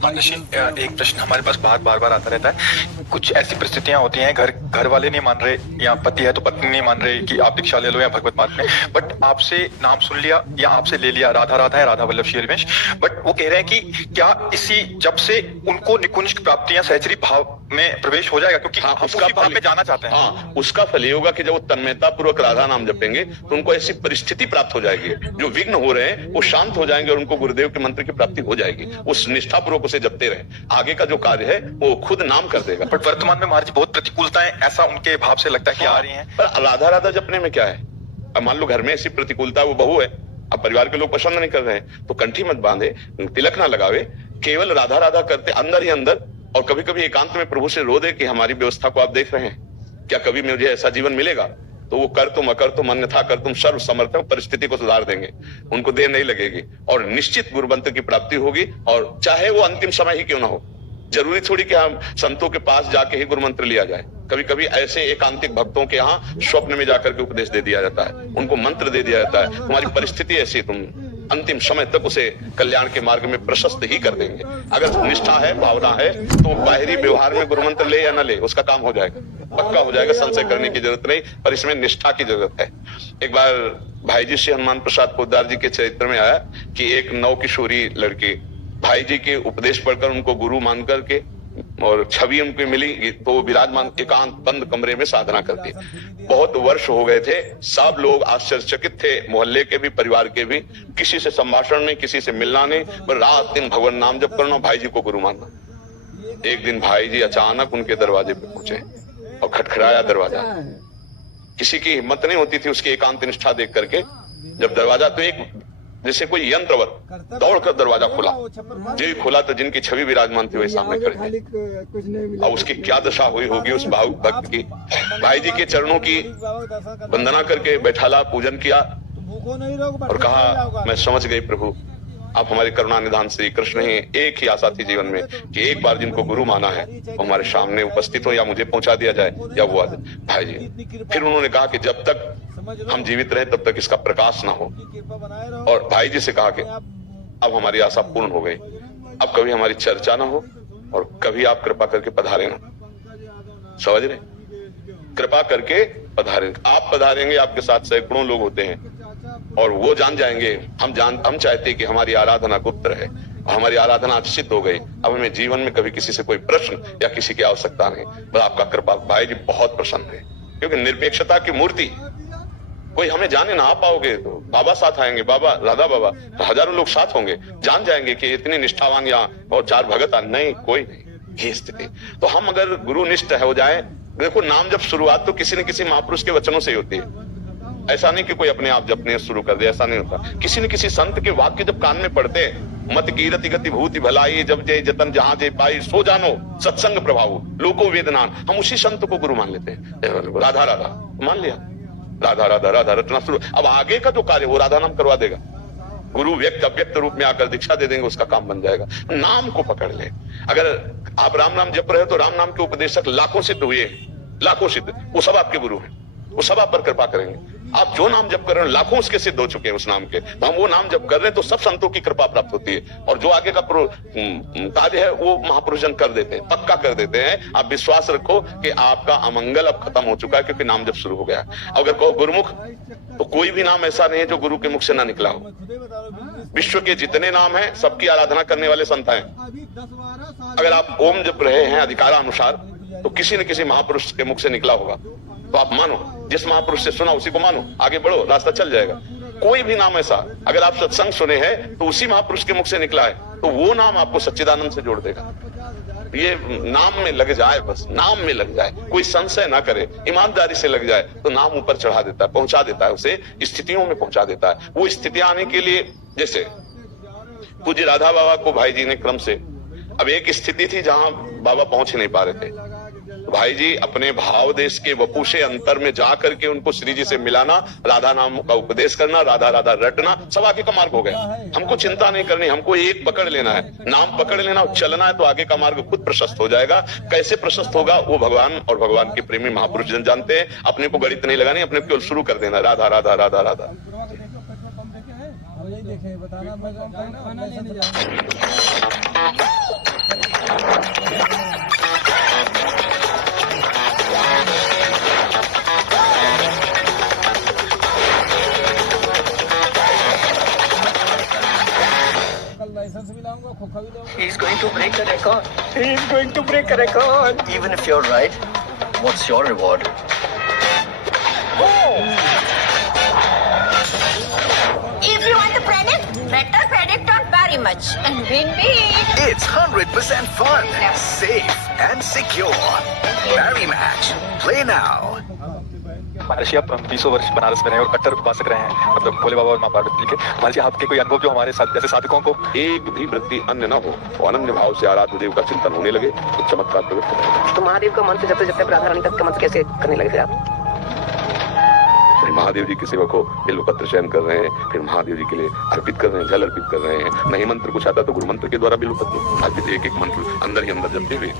एक प्रश्न हमारे पास बार बार आता रहता है। कुछ ऐसी परिस्थितियां होती हैं, घर वाले नहीं मान रहे, या पति है तो पत्नी नहीं मान रहे कि आप दीक्षा ले लो या भगवत मार्ग में, बट आपसे नाम सुन लिया या आपसे ले लिया, राधा राधा है, राधा वल्लभ श्री हरिवंश, बट वो कह रहे हैं कि क्या इसी जब से उनको निकुंज की प्राप्तियां सहचरी भाव में प्रवेश हो जाएगा, क्योंकि हम उसी भाव में जाना चाहते हैं। हाँ, उसका फल ये होगा कि जब वो तन्मयता पूर्वक राधा नाम जपेंगे तो उनको ऐसी परिस्थिति प्राप्त हो जाएगी, जो विघ्न हो रहे हैं वो शांत हो जाएंगे और उनको गुरुदेव के मंत्र की प्राप्ति हो जाएगी। उस निष्ठापूर्वक उसे जपते रहे, आगे का जो कार्य है वो खुद नाम कर देगा। बट वर्तमान में महाराज बहुत प्रतिकूलताएं ऐसा उनके भाव से लगता है कि आ रही हैं। पर राधा राधा जपने में क्या है? अब मान लो घर में ऐसी प्रतिकूलता, वो बहू है, अब परिवार के लोग पसंद नहीं कर रहे हैं तो कंठी मत बांधे, तिलक ना लगावे, केवल राधा राधा करते अंदर ही अंदर, और कभी कभी एकांत में प्रभु से रो दे कि हमारी व्यवस्था को आप देख रहे हैं, क्या कभी मुझे ऐसा जीवन मिलेगा? तो वो कर तुम अकर तुम अन्यथा कर तुम सर्व समर्थ हो, परिस्थिति को सुधार देंगे, उनको देर नहीं लगेगी और निश्चित गुरु मंत्र की प्राप्ति होगी। और चाहे वो अंतिम समय ही क्यों ना हो, जरूरी थोड़ी कि हम संतों के पास जाके ही गुरु मंत्र लिया जाए। कभी कभी ऐसे एकांतिक भक्तों के यहाँ स्वप्न में जाकर के उपदेश दे दिया जाता है, उनको मंत्र दे दिया जाता है, तुम्हारी परिस्थिति ऐसी, तुम अंतिम समय तक उसे कल्याण के मार्ग में प्रशस्त ही कर देंगे। अगर निष्ठा है, भावना है, तो बाहरी व्यवहार में गुरु मंत्र ले या ना ले उसका काम हो जाएगा, पक्का हो जाएगा। संशय करने की जरूरत नहीं, पर इसमें निष्ठा की जरूरत है। एक बार भाई जी से हनुमान प्रसाद पोद्दार जी के चरित्र में आया कि एक नव किशोरी लड़की भाई जी के उपदेश पढ़कर उनको गुरु मान करके और छवि उनको मिली, तो वो विराजमान एकांत बंद कमरे में साधना करती। बहुत वर्ष हो गए थे, सब लोग आश्चर्यचकित थे, मोहल्ले के भी, परिवार के भी, किसी से संभाषण नहीं, किसी से मिलना नहीं, पर रात दिन भगवान नाम जप करना, भाई जी को गुरु मानना। एक दिन भाई जी अचानक उनके दरवाजे पे पहुंचे और खटखटाया दरवाजा। किसी की हिम्मत नहीं होती थी उसकी एकांत निष्ठा देख करके। जब दरवाजा, तो एक जैसे कोई यंत्रवत दौड़कर दरवाजा खुला, जो खुला तो जिनकी छवि विराजमान थी वही सामने खड़े थे। और उसकी क्या दशा हुई होगी उस भावुक भक्त की। भाई जी के चरणों की वंदना करके बैठाला, पूजन किया और कहा, मैं समझ गई प्रभु, आप हमारे करुणा निधान श्री कृष्ण ही। एक ही आशा थी जीवन में कि एक बार जिनको गुरु माना है वो हमारे सामने उपस्थित हो, या मुझे पहुंचा दिया जाए या वो आ जाए। भाई जी फिर उन्होंने कहा कि जब तक हम जीवित रहे तब तक इसका प्रकाश ना हो, और भाई जी से कहा कि अब हमारी आशा पूर्ण हो गई, अब कभी हमारी चर्चा ना हो और कभी आप कृपा करके पधारे ना। समझ रहे? कृपा करके पधारें, आप पधारेंगे, आपके साथ सैकड़ों लोग होते हैं और वो जान जाएंगे। हम चाहते कि हमारी आराधना गुप्त रहे, हमारी आराधना आज सिद्ध हो गई, अब हमें जीवन में कभी किसी से कोई प्रश्न या किसी की आवश्यकता नहीं, बस आपका कृपा। भाई जी बहुत प्रसन्न है, क्योंकि निरपेक्षता की मूर्ति, कोई हमें जाने ना आ पाओगे तो बाबा साथ आएंगे, बाबा राधा बाबा, तो हजारों लोग साथ होंगे, जान जाएंगे कि इतनी निष्ठावान यहाँ और चार भगत नहीं, कोई नहीं। ये स्थिति, तो हम अगर गुरुनिष्ठ हो जाए, देखो नाम जब शुरुआत तो किसी न किसी महापुरुष के वचनों से ही होती है। ऐसा नहीं कि कोई अपने आप जपने शुरू कर दे, ऐसा नहीं होता। किसी न किसी संत के वाक्य जब कान में पड़ते हैं, मत कीरति गति भूति भलाई, जब जय जतन जहां जय पाई, सो जानो सत्संग प्रभाव लोको वेदनान, हम उसी संत को गुरु मान लेते हैं। राधा राधा मान लिया, राधा राधा राधा रटना शुरू। अब आगे का जो कार्य वो राधा नाम करवा देगा, गुरु व्यक्त अव्यक्त रूप में आकर दीक्षा दे देंगे, उसका काम बन जाएगा। नाम को पकड़ ले। अगर आप राम नाम जप रहे हो तो राम नाम के उपदेशक लाखों सिद्ध हुए, लाखों सिद्ध, वो सब आपके गुरु हैं, वो सब आप पर कृपा करेंगे। आप जो नाम जप कर रहे हो लाखों उसके सिद्ध हो चुके हैं उस नाम के, तो हम वो नाम जप कर रहे हैं तो सब संतों की कृपा प्राप्त होती है, और जो आगे का कार्य है वो महापुरुषजन कर देते हैं, पक्का कर देते हैं। आप विश्वास रखो कि आपका अमंगल अब खत्म हो चुका है, क्योंकि नाम जप शुरू हो गया। अगर कहो गुरुमुख, तो कोई भी नाम ऐसा नहीं है जो गुरु के मुख से ना निकला हो। विश्व के जितने नाम हैं सबकी आराधना करने वाले संत हैं। अगर आप ओम जप रहे हैं अधिकारानुसार, तो किसी न किसी महापुरुष के मुख से निकला होगा, तो आप मानो, जिस महापुरुष से सुना उसी को मानो, आगे बढ़ो, रास्ता चल जाएगा। कोई भी नाम ऐसा, अगर आप सत्संग सुने हैं तो उसी महापुरुष के मुख से निकला है, तो वो नाम आपको सच्चिदानंद से जोड़ देगा। ये नाम में लग जाए, बस नाम में लग जाए, कोई संशय ना करे, ईमानदारी से लग जाए, तो नाम ऊपर चढ़ा देता है, पहुंचा देता है, उसे स्थितियों में पहुंचा देता है। वो स्थितियां आने के लिए, जैसे पूज्य राधा बाबा को भाई जी ने क्रम से, अब एक स्थिति थी जहां बाबा पहुंच ही नहीं पा रहे थे, भाई जी अपने भाव देश के वपुषे अंतर में जा करके उनको श्री जी से मिलाना, राधा नाम का उपदेश करना, राधा राधा रटना, सब आगे का मार्ग हो गया। हमको चिंता नहीं करनी, हमको एक पकड़ लेना है, नाम पकड़ लेना और चलना है, तो आगे का मार्ग खुद प्रशस्त हो जाएगा। कैसे प्रशस्त होगा वो भगवान और भगवान के प्रेमी महापुरुष जन जानते हैं। अपने को गणित नहीं लगानी, अपने को शुरू कर देना, राधा राधा राधा राधा। बताना He's going to break the record. He's going to break a record. Even if you're right, what's your reward? If you want to predict, better predict not very much and win big. It's 100% fun, safe and secure. Barry Match. Play now. महर्षि आप 20 वर्ष बनारस में रहे और कट्टर उपासक रहे हैं, मतलब भोले बाबा और माँ पार्वती के। महर्षि आपके कोई अनुभव जो हमारे साथ जैसे साधकों को एक भी वृत्ति अन्य न हो और अनन्य भाव से आराध्य देव का चिंतन होने लगे तो चमत्कार प्रकट होता है। तो महादेव का मंत्र जपते जपते राधा रानी तक का मंत्र कैसे करने लगे थे आप? भाई महादेव जी के सेवक हो, बिल्वपत्र चयन कर रहे हैं, फिर महादेव जी के लिए अर्पित कर रहे हैं, जल अर्पित कर रहे हैं। नहीं मंत्र कुछ आता तो गुरु मंत्र के द्वारा बिल्वपत्र अर्पित एक एक मंत्र अंदर ही अंदर जपते हुए